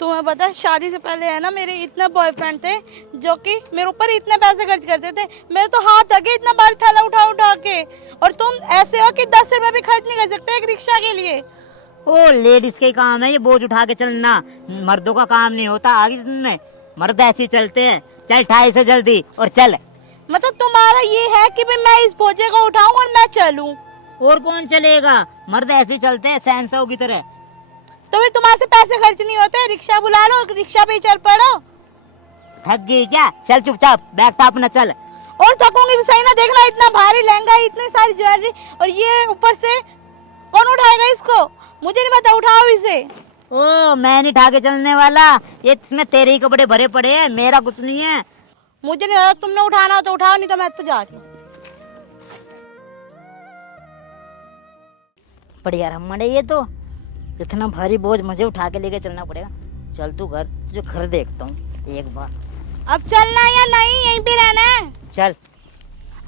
तुम्हें पता है शादी से पहले है ना मेरे इतने बॉयफ्रेंड थे जो कि मेरे ऊपर इतने पैसे खर्च करते थे, मेरे तो हाथ थके इतना बार थैला उठा उठा के। और तुम ऐसे हो कि 10 रुपए भी खर्च नहीं कर सकते एक रिक्शा के लिए। ओ लेडीज के काम है ये बोझ उठा के चलना, मर्दों का काम नहीं होता। आगे में मर्द ऐसे ही चलते हैं। चल ठाई से जल्दी और चल। मतलब तुम्हारा ये है कि भाई मैं इस बोझे को उठाऊं और मैं चलूं? और कौन चलेगा, मर्द ऐसे ही चलते हैं सैनसो की तरह। तो भाई तुम्हारे से पैसे खर्च नहीं होते, रिक्शा बुला लो, रिक्शा पे ही चल पड़ो। थक गई क्या? चल चुपचाप बैग टाप न चल। और थकूंगी तो सही ना, देखना इतना भारी लहंगा, इतनी सारी ज्वेलरी, और ये ऊपर से कौन उठाएगा इसको? मुझे नहीं पता, उठाओ इसे। ओ मैं नहीं ठाके चलने वाला, ये इसमें तेरे ही कपड़े भरे पड़े हैं, मेरा कुछ नहीं है। मुझे नहीं पता, तुमने उठाना हो तो उठाओ, नहीं तो मैं तो जा रही हूँ। बढ़िया रमण ये तो, इतना भारी बोझ मुझे उठा के लेके चलना पड़ेगा। चल तू घर, जो घर देखता हूँ एक बार। अब चलना है या नहीं, यहीं पे रहना है? चल।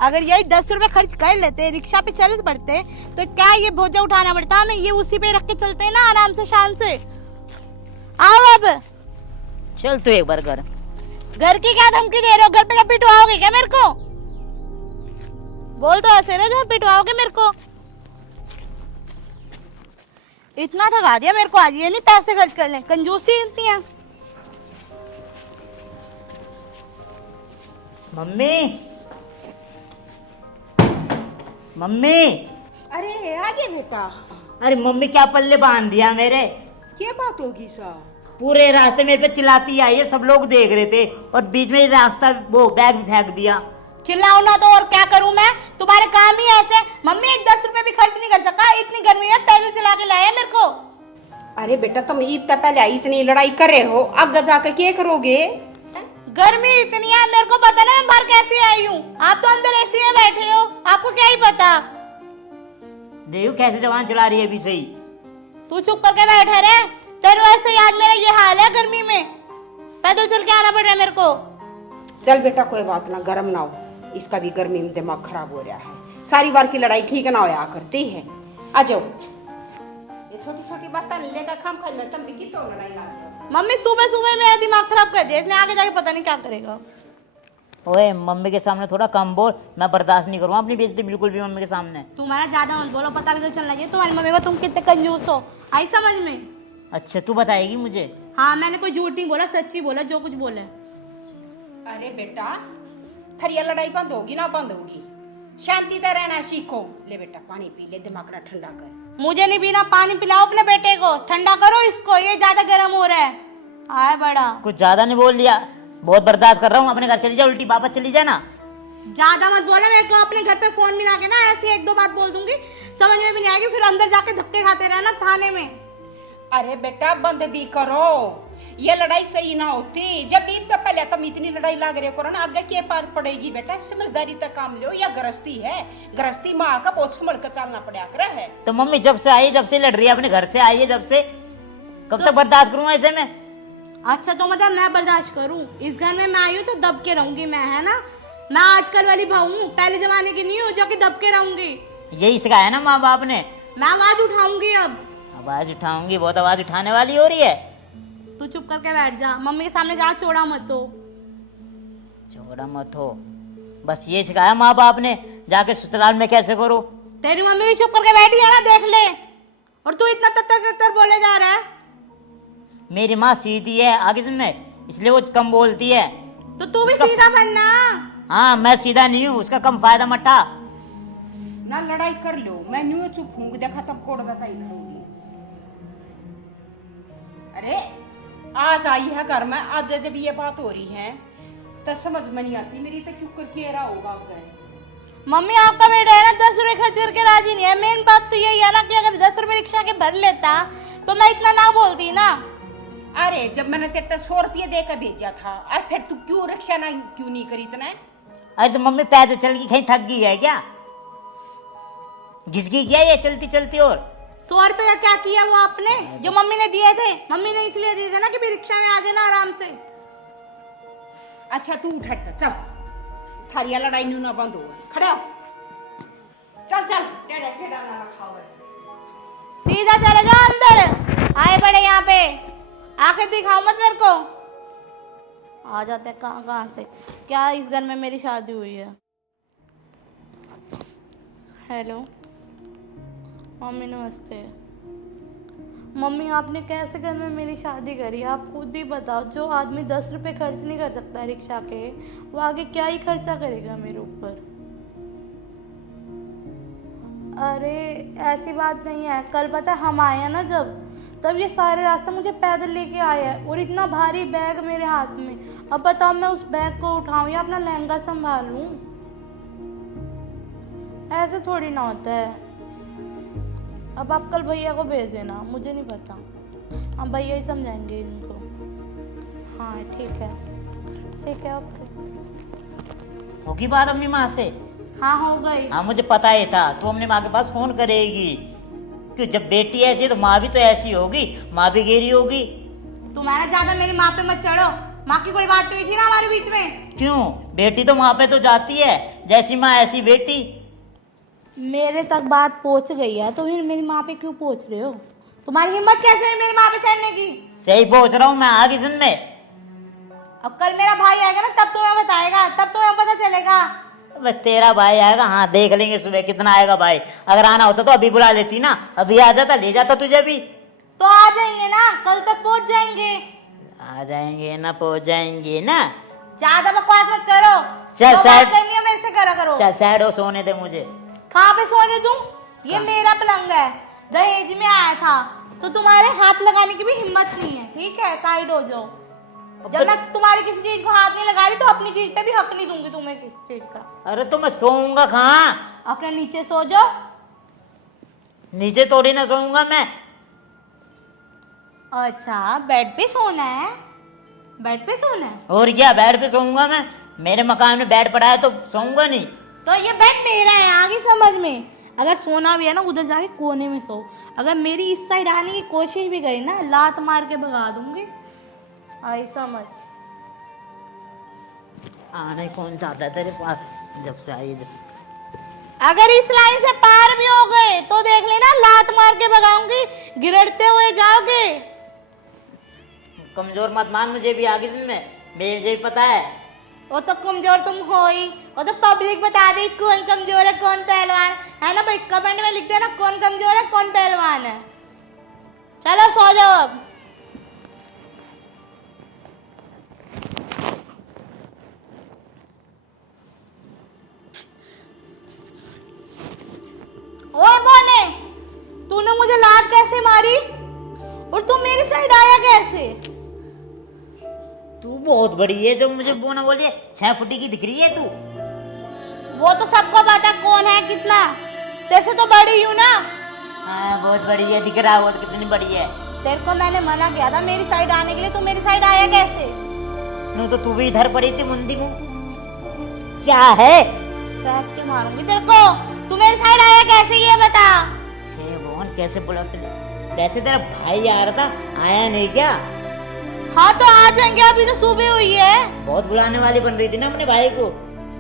अगर यही 10 रुपए खर्च कर लेते, रिक्शा पे चल पड़ते, तो क्या ये बोझा उठाना पड़ता हमें? ये उसी पे रख के चलते हैं ना आराम से, शान से। आओ अब। चल तू एक बार घर। घर की क्या धमकी दे रहे हो? घर पे कब पिटवाओगे क्या मेरे को? बोल तो ऐसे रहे घर पिटवाओगे मेरे को। इतना थका दिया मेरे को आज, ये नहीं पैसे खर्च कर ले, कंजूसी इतनी है। Mummy, mummy. अरे आगे बेटा, अरे मम्मी क्या पल्ले बांध दिया मेरे। क्या बात होगी सा? पूरे रास्ते मेरे पे चिल्लाती आई है, सब लोग देख रहे थे, और बीच में रास्ता वो बैग भी फेंक दिया। चिल्लाऊं ना तो और क्या करूं मैं? तुम्हारे काम ही ऐसे। मम्मी एक 10 रुपए भी खर्च नहीं कर सका, इतनी गर्मी में पैदल चला के लाया मेरे को। अरे बेटा तुम इतना पहले इतनी लड़ाई कर रहे हो, आगे जाकर क्या करोगे? गर्मी इतनी है, मेरे को पता ना मैं बाहर कैसे आई हूँ। आप तो अंदर एसी में बैठे हो, आपको क्या ही पता। देखो कैसे जवान चला रही है अभी सही। तू चुप करके बैठा रहे, तेरे वैसे आज मेरा ये हाल है, गर्मी में पैदल चल के आना पड़ रहा है मेरे को। चल बेटा कोई बात ना, गर्म ना हो, इसका भी गर्मी में दिमाग खराब हो रहा है। सारी बार की लड़ाई ठीक ना होया करती है। आ जाओ, ये छोटी छोटी बातें लेकर काम कर ले, तुम भी की तो लड़ाई ला रहे हो। मम्मी सुबह सुबह मेरा दिमाग खराब कर दिया, इसने आगे जाके पता नहीं क्या करेगा। ओए मम्मी के सामने थोड़ा कम बोल, मैं बर्दाश्त नहीं करूँगा अपनी बेइज्जती बिल्कुल भी मम्मी के सामने। तुम्हारा ज्यादा मत बोलो, पता भी तो चलना चाहिए तुम्हारी मम्मी को तुम कितने कंजूस हो, आई समझ में? अच्छा तू बताएगी मुझे? हाँ, मैंने कोई झूठ नहीं बोला, सच्ची बोला जो कुछ बोले। अरे बेटा थरिया लड़ाई बंद होगी ना बंद होगी, शांति से रहना सीखो। ले बेटा पानी पी ले, दिमाग ना ठंडा कर। मुझे नहीं पीना, पानी पिलाओ अपने बेटे को, ठंडा करो इसको, ये ज्यादा गर्म हो रहा है। आए बड़ा कुछ ज्यादा नहीं बोल लिया, बहुत बर्दाश्त कर रहा हूँ, अपने घर चली जा, उल्टी वापस चली जा ना। ज्यादा मत बोला मेरे को, अपने घर पे फोन मिला के ना ऐसी एक दो बात बोल दूंगी, समझ में भी नहीं आएगी, फिर अंदर जाके धक्के खाते रहना थाने में। अरे बेटा बंद भी करो, ये लड़ाई सही ना होती। जब भी तो पहले तुम इतनी लड़ाई लग रहे हो ना, आगे क्या पार पड़ेगी बेटा? समझदारी तक काम लो, या गृहस्थी है, गृहस्थी माँ का बहुत संभल कर चलना पड़ा कर है। तो मम्मी जब से आई, जब से लड़ रही है, अपने घर से आई है जब से, कब तक बर्दाश्त करूँ ऐसे में? अच्छा तो मतलब मैं बर्दाश्त करूं? इस घर में मैं आई हूँ तो दब के रहूंगी मैं, है ना? मैं आजकल वाली बहू हूँ, पहले जमाने की नहीं हूँ जो कि दब के रहूंगी। यही सिखाया ना माँ बाप ने। मैं आवाज उठाऊंगी अब। आवाज उठाऊंगी? बहुत आवाज उठाने वाली हो रही है। तू चुप करके बैठ जा, मम्मी के सामने जा चौड़ा मत हो। चौड़ा मत हो, बस ये सिखाया माँ बाप ने, जाके ससुराल में कैसे करो। तेरी मम्मी भी चुप करके बैठी है ना, देख ले। और तू इतना तत्तर बोले जा रहा है। मेरी माँ सीधी है, आगे सुनने, इसलिए वो कम बोलती है। तो तू भी सीधा बनना। हाँ मैं सीधा नहीं हूँ, उसका कम फायदा मठा। ना लड़ाई कर लो, मैं न्यू चुप हूँ, देखा तुम कोड बताई करूंगी। अरे आज आई है घर में, आज जब ये बात हो रही है तो समझ में नहीं आती मेरी, तो चुप करके रहा होगा आपका। मम्मी आपका बेटा है ना 10 रुपए खर्च करके राजी नहीं है। मेन बात तो यही है ना कि अगर 10 रुपए रिक्शा के भर लेता तो मैं इतना ना बोलती ना। अरे जब मैंने तेरे 100 रुपये देकर भेजा था, अरे फिर तू क्यों रिक्शा ना क्यों नहीं करी इतना? अरे तो मम्मी पैदल चल के कहीं थक गई है क्या? घिस गई क्या ये चलती चलती? और 100 रुपए का क्या किया वो आपने, जो मम्मी ने दिए थे? मम्मी ने इसलिए दिए थे ना कि भी रिक्शा में आ जाना आराम से। अच्छा तू उठ हट, चल थारिया लड़ाई नू ना बंद हो, खड़ा हो। चल चल टेढ़ा टेढ़ा ना रखा हुआ है। सीधा चले जाओ अंदर, आए बड़े यहाँ पे लाके दिखाओ मत मेरे को। आ जाते हैं कहाँ कहाँ से। क्या इस घर में मेरी शादी हुई है? हेलो मम्मी, नमस्ते। मम्मी, आपने कैसे घर में मेरी शादी करी? आप खुद ही बताओ। जो आदमी 10 रुपए खर्च नहीं कर सकता रिक्शा के, वो आगे क्या ही खर्चा करेगा मेरे ऊपर। अरे ऐसी बात नहीं है। कल पता है हम आए हैं ना जब, तब ये सारे रास्ते मुझे पैदल लेके आए हैं और इतना भारी बैग मेरे हाथ में। अब बताओ मैं उस बैग को उठाऊं या अपना लहंगा संभालूं? ऐसे थोड़ी ना होता है। अब आप कल भैया को भेज देना, मुझे नहीं पता। हम भैया ही समझाएंगे इनको। हाँ ठीक है, ठीक है, ओके। होगी बात अम्मी माँ से? हाँ हो गई। हाँ मुझे पता ही था तू अपनी माँ के पास फोन करेगी, क्यों जब बेटी ऐसी है तो माँ भी तो ऐसी होगी, माँ भी गेरी होगी। तुम्हारा ज्यादा मेरी माँ पे मत चढ़ो। माँ की कोई बात तो हुई थी ना हमारे बीच में? क्यों, बेटी तो माँ पे तो जाती है, जैसी माँ ऐसी बेटी। मेरे तक बात पहुंच गई है तो फिर मेरी माँ पे क्यों पहुंच रहे हो? तुम्हारी हिम्मत कैसे है मेरी माँ पे चढ़ने की? सही पहुंच रहा हूँ मैं, आगे सुनने। अब कल मेरा भाई आएगा ना तब तुम्हें बताएगा, तब तुम्हें पता चलेगा। अबे तेरा भाई आएगा, हाँ देख लेंगे सुबह कितना आएगा भाई। अगर आना होता तो अभी बुला लेती ना, अभी आ जाता, ले जाता तुझे भी। तो आ जाएंगे ना, कल तक पहुंच जाएंगे। आ जाएंगे ना, पहुंच जाएंगे ना। ज्यादा बकवास मत करो। चल जो साइड बात करनी है मेरे से करा करो। चल साइड हो, सोने दे मुझे। कहाँ पे सोने दूं? ये मेरा पलंग है, दहेज में आया था, तो तुम्हारे हाथ लगाने की भी हिम्मत नहीं है। ठीक है, साइड हो जाओ। जब मैं तुम्हारी किसी चीज को हाथ नहीं लगा रही तो अपनी चीज पे भी हक नहीं दूंगी तुम्हें किसी चीज का। अरे तो मैं सोऊंगा कहाँ? अपने नीचे सो जाओ। नीचे थोड़ी ना सोऊंगा मैं। अच्छा बेड पे सोना है? बेड पे सोना है? और क्या, बेड पे सोऊंगा मैं? मेरे मकान में बेड पड़ा है तो सोऊंगा नहीं? तो ये बेड मेरा है, आगे समझ में। अगर सोना भी है ना उधर जाके कोने में सो। अगर मेरी इस साइड आने की कोशिश भी करी ना, लात मार के भगा दूंगी। आई समझ। आना ही कौन चाहता है तेरे पास, जब से आई जब से। अगर इस लाइन से पार भी हो गए तो देख लेना, लात मार के भगाऊंगी, गिरते हुए जाओगे। कमजोर मत मान मुझे भी, आगे दिन में मुझे भी पता है। वो तो कमजोर तुम हो ही, वो तो पब्लिक बता दे कौन कमजोर है कौन पहलवान है ना भाई। कमेंट में लिख देना कौन कमजोर है कौन पहलवान है। चलो सो जाओ अब। ओए बोने, तूने मुझे लात कैसे मारी और तू मेरी साइड आया कैसे? तू बहुत बड़ी है जो मुझे बोना बोलिए, 6 फुटी की दिख रही है तू। वो तो सबको पता कौन है कितना, तेरे तो बड़ी हूँ ना। हाँ बहुत बड़ी है, दिख रहा है वो कितनी बड़ी है। तेरे को मैंने मना किया था मेरी साइड आने के लिए, तू मेरी साइड आया कैसे? नहीं तो तू भी इधर पड़ी थी मुंडी मुंह। क्या है? फेंक के मारूंगी तेरे को। तू मेरी साइड आया कैसे ये बता। हे भगवान, कैसे बुला? वैसे तेरा भाई आ रहा था, आया नहीं क्या? हाँ तो आ जाएंगे, अभी तो सुबह हुई है। बहुत बुलाने वाली बन रही थी ना अपने भाई को।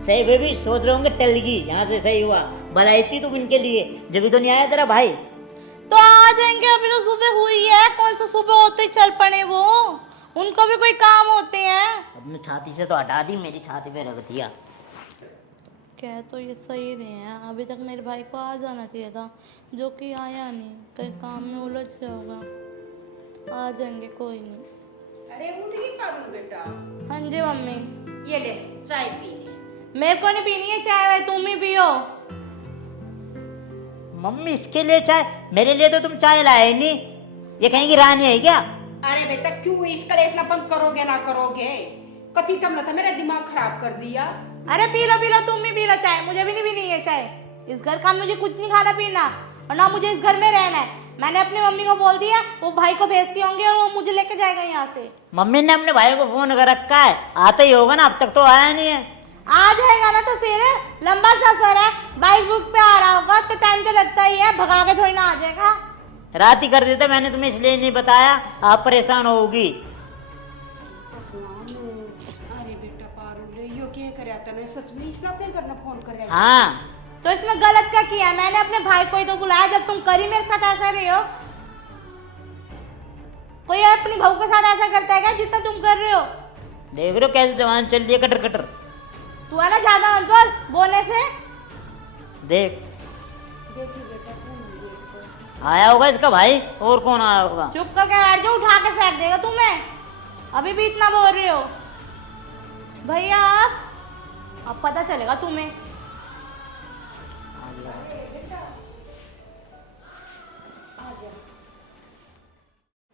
सही बेबी, सोच रहे होंगे टलगी, यहाँ से सही हुआ, बुलाई थी तुम इनके लिए, जब तो नहीं आया तेरा भाई। तो आ जाएंगे, अभी तो सुबह हुई है। कौन सा सुबह होते ही चल पड़े वो, उनको भी कोई काम होते हैं। अपनी छाती से तो हटा दी, मेरी छाती पे रख दिया। कह तो ये सही रहे हैं, अभी तक मेरे भाई को आ जाना चाहिए था, जो कि आया नहीं, कहीं काम में उलझ गया होगा। आ जाएंगे, कोई नहीं। अरे उठ गई पारुल बेटा? हाँ जी मम्मी। ये ले चाय पी ले। मेरे को नहीं पीनी है चाय, भाई तुम ही पियो। मम्मी इसके लिए चाय? मेरे लिए तो तुम चाय लाए नहीं, ये कहीं की रानी है क्या? अरे बेटा क्यों इस कलेश बंद करोगे ना करोगे? कति तमने था मेरा दिमाग खराब कर दिया। अरे पी लो तुम भी पी लो चाय, मुझे भी नहीं पीनी है चाय। इस घर का मुझे कुछ नहीं खाना पीना और ना मुझे इस घर में रहना है। मैंने अपनी मम्मी को बोल दिया, वो भाई को भेजती होंगी और वो मुझे लेके जाएगा यहाँ से। मम्मी ने अपने भाई को फोन कर रखा है, आता ही होगा ना, अब तक तो आया नहीं है। आ जाएगा ना, तो फिर लंबा सफर है, बाइक बुक पे आ रहा होगा तो टाइम तो लगता ही है, भगा के थोड़ी ना आ जाएगा। रात ही कर देते, मैंने तुम्हें इसलिए नहीं बताया, आप परेशान होगी। अरे बेटा पारुल, यो क्या करे तने? सच में इसने अपने घर में फोन कर? हाँ तो इसमें गलत क्या किया? मैंने अपने भाई को ही तो बुलाया, जब तुम करी मेरे साथ ऐसा रही हो। कोई और अपनी बहू के साथ ऐसा करता है क्या जितना तुम कर रहे हो? देख रहे हो कैसे जवान चल रही है, कटर कटर। तू है ना ज्यादा मत बोल बोलने से। देख आया होगा इसका भाई, और कौन आया होगा। चुप करके बैठ जाओ, उठा के फेंक देगा तुम्हें। अभी भी इतना बोल रहे हो भैया, अब पता चलेगा तुम्हें।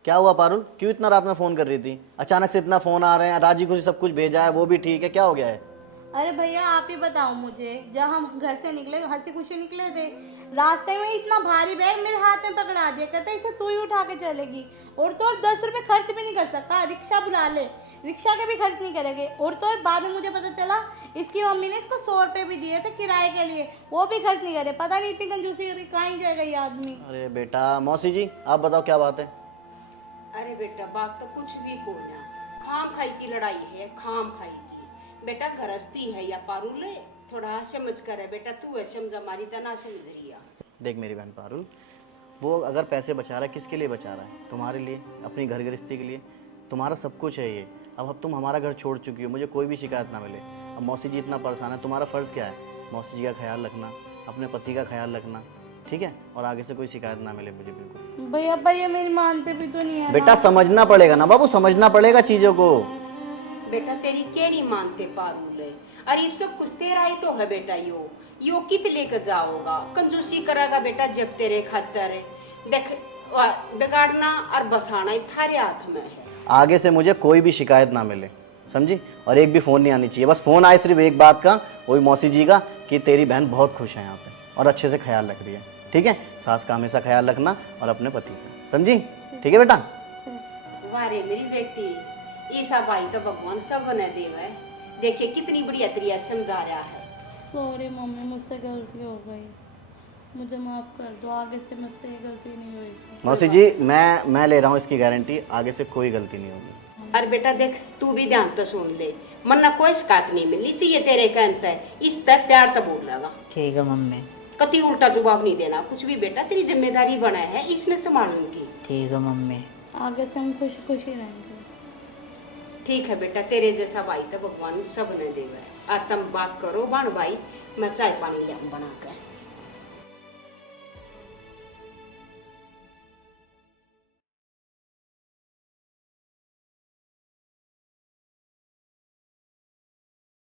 क्या हुआ पारुल, क्यों इतना रात में फोन कर रही थी? अचानक से इतना फोन आ रहे हैं, राजी को सब कुछ भेजा है, वो भी ठीक है, क्या हो गया है? अरे भैया आप ही बताओ मुझे, जब हम घर से निकले हंसी खुशी निकले थे, रास्ते में इतना भारी बैग मेरे हाथ में पकड़ा दिया, कहता इसे तू ही उठा के चलेगी। और तो 10 रुपए खर्च भी नहीं कर सकता, रिक्शा बुला ले, रिक्शा के भी खर्च नहीं करेंगे। और तो बाद में मुझे पता चला इसकी मम्मी ने इसको 100 रुपए भी दिए थे किराए के लिए, वो भी खर्च नहीं करे। पता नहीं इतनी कंजूसी करके कहीं जाएगा ये आदमी। अरे बेटा, मौसी जी आप बताओ क्या बात है? अरे बेटा बात तो कुछ भी बोलना, खाम खाई की लड़ाई है, खाम खाई की। बेटा गरजती है या पारुल, थोड़ा समझ कर है बेटा, तू है समझ हमारी तो ना समझ रही है। देख मेरी बहन पारुल, वो अगर पैसे बचा रहा है किसके लिए बचा रहा है? तुम्हारे लिए, अपनी घर गृहस्थी के लिए। तुम्हारा सब कुछ है ये। अब तुम हमारा घर छोड़ चुकी हो, मुझे कोई भी शिकायत ना मिले। अब मौसी जी इतना परेशान है, तुम्हारा फ़र्ज़ क्या है? मौसी जी का ख्याल रखना, अपने पति का ख्याल रखना, ठीक है? और आगे से कोई शिकायत ना मिले मुझे बिल्कुल। भैया भैया मेरी मानते भी तो नहीं है बेटा समझना पड़ेगा ना बाबू, समझना पड़ेगा चीज़ों को। बेटा तेरी केरी मानते पारुल, अरे सब कुछ तेरा ही तो है बेटा। यो कित लेकर जाओगा, कंजूसी करेगा बेटा जब तेरे खातर। देख बिगाड़ना और बसाना थारे हाथ में है। आगे से मुझे कोई भी शिकायत ना मिले, समझी? और एक भी फ़ोन नहीं आनी चाहिए। बस फ़ोन आए सिर्फ एक बात का, वही मौसी जी का, कि तेरी बहन बहुत खुश है यहाँ पे और अच्छे से ख्याल रख रही है, ठीक है? सास का हमेशा ख्याल रखना और अपने पति का, समझी? ठीक है बेटा? वारे मेरी बेटी, ईसा भाई तो भगवान सब ने देव है। देखिए कितनी बढ़िया तरीका समझा रहा है। सॉरी मम्मी, मुझसे गलती हो गई, मुझे माफ कर दो, आगे से मुझसे ये गलती नहीं होगी। मौसी जी मैं ले रहा हूँ इसकी गारंटी, आगे से कोई गलती नहीं होगी। अरे बेटा देख तू भी ध्यान तो सुन ले, मन्ना कोई शिकायत नहीं मिलनी चाहिए तेरे कहते है। इस तक प्यार तो बोल लगा, ठीक है मम्मी। कति उल्टा जवाब नहीं देना कुछ भी बेटा, तेरी जिम्मेदारी बना है इसने संभालने की। ठीक है मम्मी। आगे से हम खुशी खुशी रहेंगे। ठीक है बेटा, तेरे जैसा भाई तो भगवान सब ने देवा है। आज तुम बात करो बाण भाई, मैं चाय पानी ले बना कर।